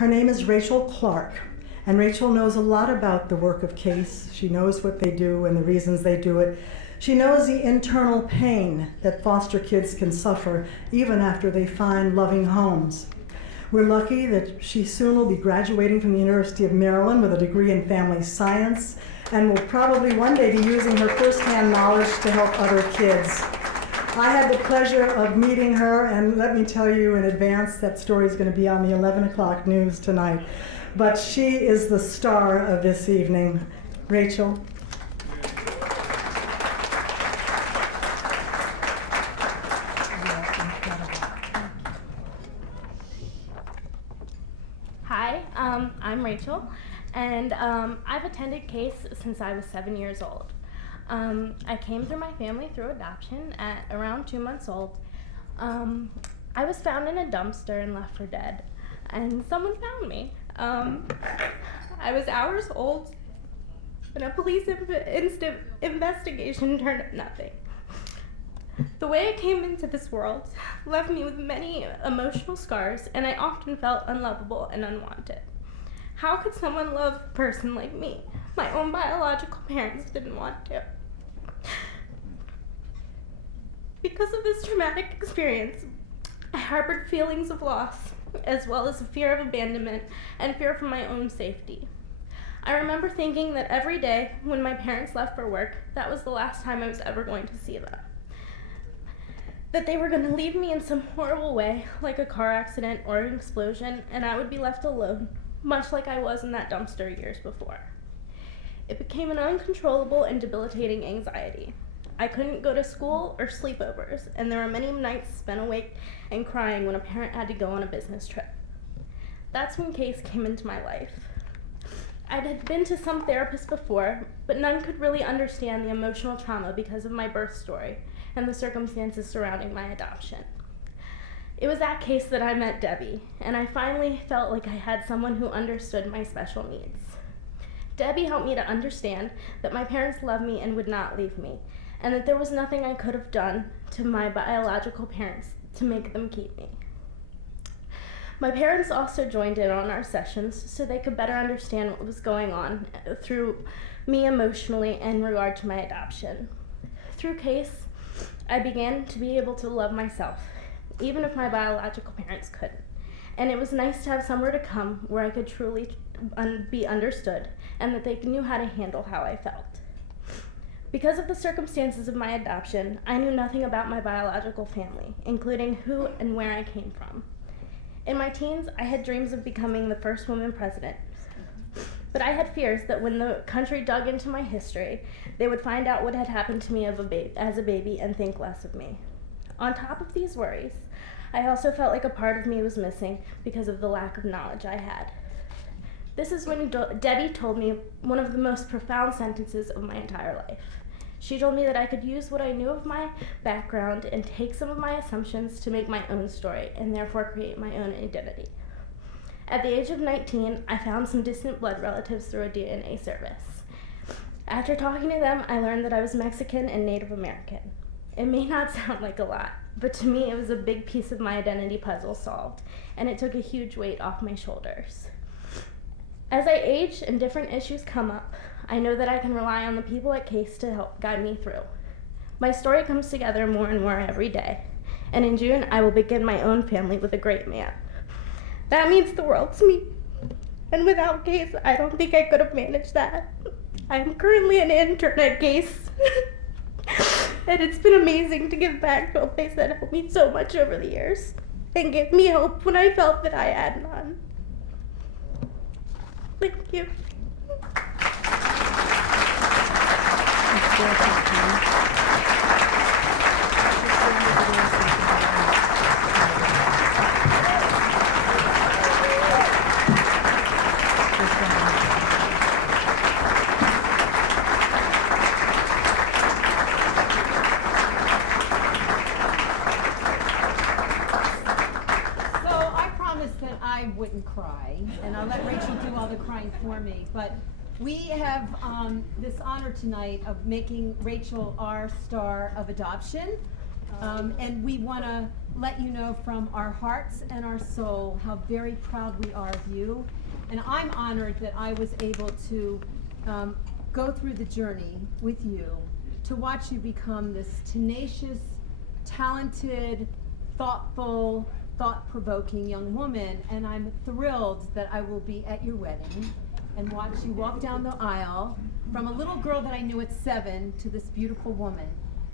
Her name is Rachel Clark, and Rachel knows a lot about the work of C.A.S.E. She knows what they do and the reasons they do it. She knows the internal pain that foster kids can suffer even after they find loving homes. We're lucky that she soon will be graduating from the University of Maryland with a degree in family science and will probably one day be using her firsthand knowledge to help other kids. I had the pleasure of meeting her, and let me tell you in advance, that story is going to be on the 11 o'clock news tonight. But she is the star of this evening. Rachel. Hi, I'm Rachel, and I've attended C.A.S.E. since I was 7 years old. I came through my family through adoption at around 2 months old. I was found in a dumpster and left for dead, and someone found me. I was hours old, and a police investigation turned up nothing. The way I came into this world left me with many emotional scars, and I often felt unlovable and unwanted. How could someone love a person like me? My own biological parents didn't want to. Because of this traumatic experience, I harbored feelings of loss, as well as a fear of abandonment and fear for my own safety. I remember thinking that every day when my parents left for work, that was the last time I was ever going to see them. That they were going to leave me in some horrible way, like a car accident or an explosion, and I would be left alone, much like I was in that dumpster years before. It became an uncontrollable and debilitating anxiety. I couldn't go to school or sleepovers, and there were many nights spent awake and crying when a parent had to go on a business trip. That's when C.A.S.E. came into my life. I had been to some therapists before, but none could really understand the emotional trauma because of my birth story and the circumstances surrounding my adoption. It was at C.A.S.E. that I met Debbie, and I finally felt like I had someone who understood my special needs. Debbie helped me to understand that my parents loved me and would not leave me, and that there was nothing I could have done to my biological parents to make them keep me. My parents also joined in on our sessions so they could better understand what was going on through me emotionally in regard to my adoption. Through C.A.S.E., I began to be able to love myself, even if my biological parents couldn't. And it was nice to have somewhere to come where I could truly be understood and that they knew how to handle how I felt. Because of the circumstances of my adoption, I knew nothing about my biological family, including who and where I came from. In my teens, I had dreams of becoming the first woman president. But I had fears that when the country dug into my history, they would find out what had happened to me as a baby and think less of me. On top of these worries, I also felt like a part of me was missing because of the lack of knowledge I had. This is when Debbie told me one of the most profound sentences of my entire life. She told me that I could use what I knew of my background and take some of my assumptions to make my own story and therefore create my own identity. At the age of 19, I found some distant blood relatives through a DNA service. After talking to them, I learned that I was Mexican and Native American. It may not sound like a lot, but to me it was a big piece of my identity puzzle solved, and it took a huge weight off my shoulders. As I age and different issues come up, I know that I can rely on the people at C.A.S.E. to help guide me through. My story comes together more and more every day, and in June I will begin my own family with a great man. That means the world to me, and without C.A.S.E. I don't think I could have managed that. I am currently an intern at C.A.S.E. and it's been amazing to give back to a place that helped me so much over the years and gave me hope when I felt that I had none. Thank you. I wouldn't cry, and I'll let Rachel do all the crying for me, but we have this honor tonight of making Rachel our star of adoption, And we want to let you know from our hearts and our soul how very proud we are of you. And I'm honored that I was able to go through the journey with you, to watch you become this tenacious, talented, thoughtful, thought-provoking young woman. And I'm thrilled that I will be at your wedding and watch you walk down the aisle from a little girl that I knew at 7 to this beautiful woman.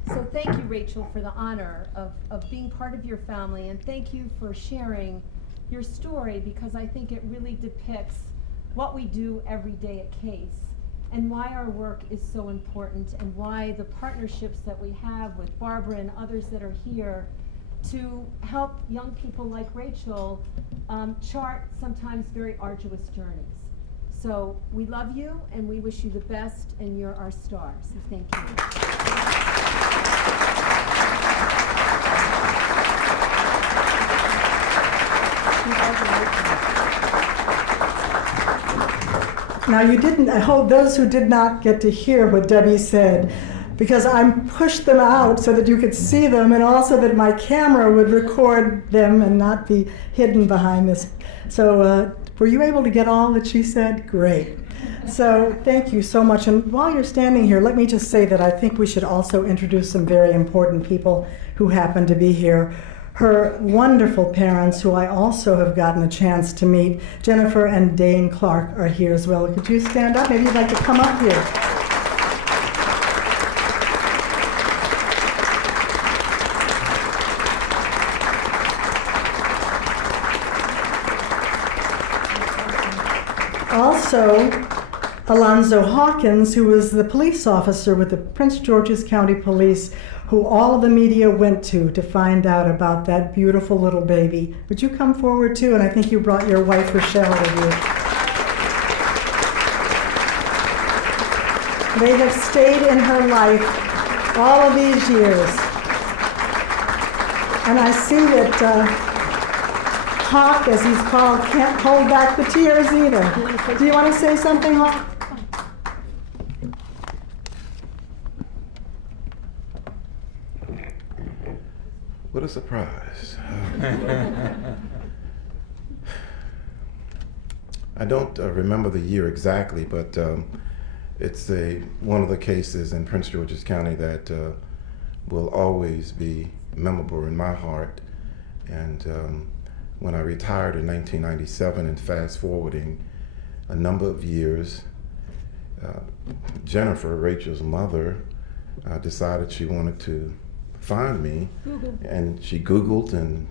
So thank you, Rachel, for the honor of being part of your family, and thank you for sharing your story, because I think it really depicts what we do every day at C.A.S E and why our work is so important, and why the partnerships that we have with Barbara and others that are here to help young people like Rachel chart sometimes very arduous journeys. So we love you and we wish you the best, and you're our star. So thank you. Now you didn't, I hope those who did not get to hear what Debbie said, because I pushed them out so that you could see them, and also that my camera would record them and not be hidden behind this. So were you able to get all that she said? Great. So thank you so much. And while you're standing here, let me just say that I think we should also introduce some very important people who happen to be here. Her wonderful parents, who I also have gotten a chance to meet, Jennifer and Dane Clark, are here as well. Could you stand up? Maybe you'd like to come up here. Also, Alonzo Hawkins, who was the police officer with the Prince George's County Police, who all of the media went to find out about that beautiful little baby. Would you come forward too? And I think you brought your wife Rochelle with you. They have stayed in her life all of these years. And I see that Hawk, as he's called, can't hold back the tears either. Do you want to say something, Hawk? What a surprise. I don't remember the year exactly, but it's one of the cases in Prince George's County that will always be memorable in my heart. And when I retired in 1997, and fast forwarding a number of years, Jennifer, Rachel's mother, decided she wanted to find me, and she Googled and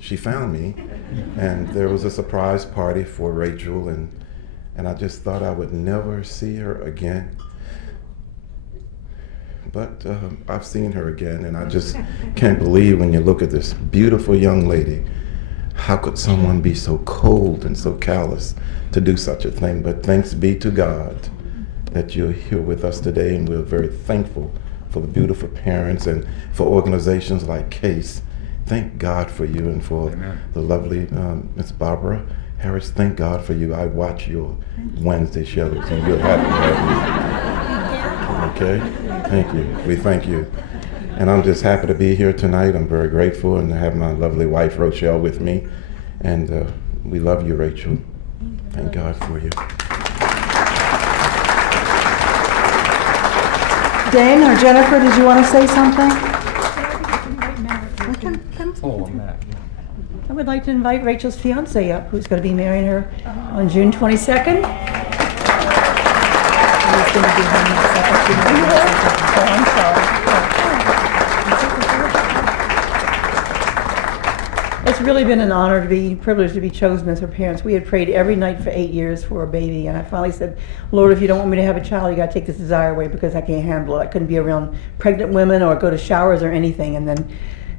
she found me, and there was a surprise party for Rachel, and I just thought I would never see her again. But I've seen her again, and I just can't believe, when you look at this beautiful young lady, how could someone be so cold and so callous to do such a thing? But thanks be to God that you're here with us today, and we're very thankful for the beautiful parents and for organizations like C.A.S.E. Thank God for you, and for Amen. The lovely Miss Barbara Harris. Thank God for you. I watch your Wednesday shows, and we're happy to have you. Okay? Thank you. We thank you. And I'm just happy to be here tonight. I'm very grateful, and to have my lovely wife Rochelle with me. And we love you, Rachel. Thank God for you. Dane or Jennifer, did you want to say something? Oh, Matt. I would like to invite Rachel's fiance up, who's going to be marrying her on June 22nd. He's going to be having that second. Oh, I'm sorry. It's really been an honor, to be privileged to be chosen as her parents. We had prayed every night for 8 years for a baby, and I finally said, Lord, if you don't want me to have a child, you got to take this desire away, because I can't handle it. I couldn't be around pregnant women or go to showers or anything. And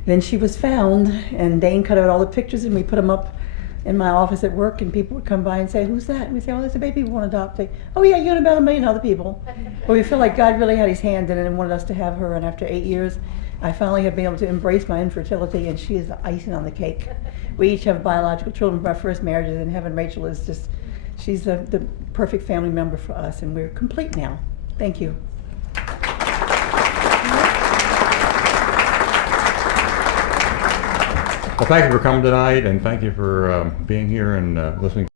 then she was found, and Dane cut out all the pictures, and we put them up in my office at work, and people would come by and say, who's that? And we say, oh, that's a baby we want to adopt. Say, oh yeah, you and about 1 million other people. But we feel like God really had his hand in it and wanted us to have her, and after 8 years, I finally have been able to embrace my infertility, and she is the icing on the cake. We each have biological children from our first marriages, and having Rachel is just, she's the perfect family member for us, and we're complete now. Thank you. Well, thank you for coming tonight, and thank you for being here and listening.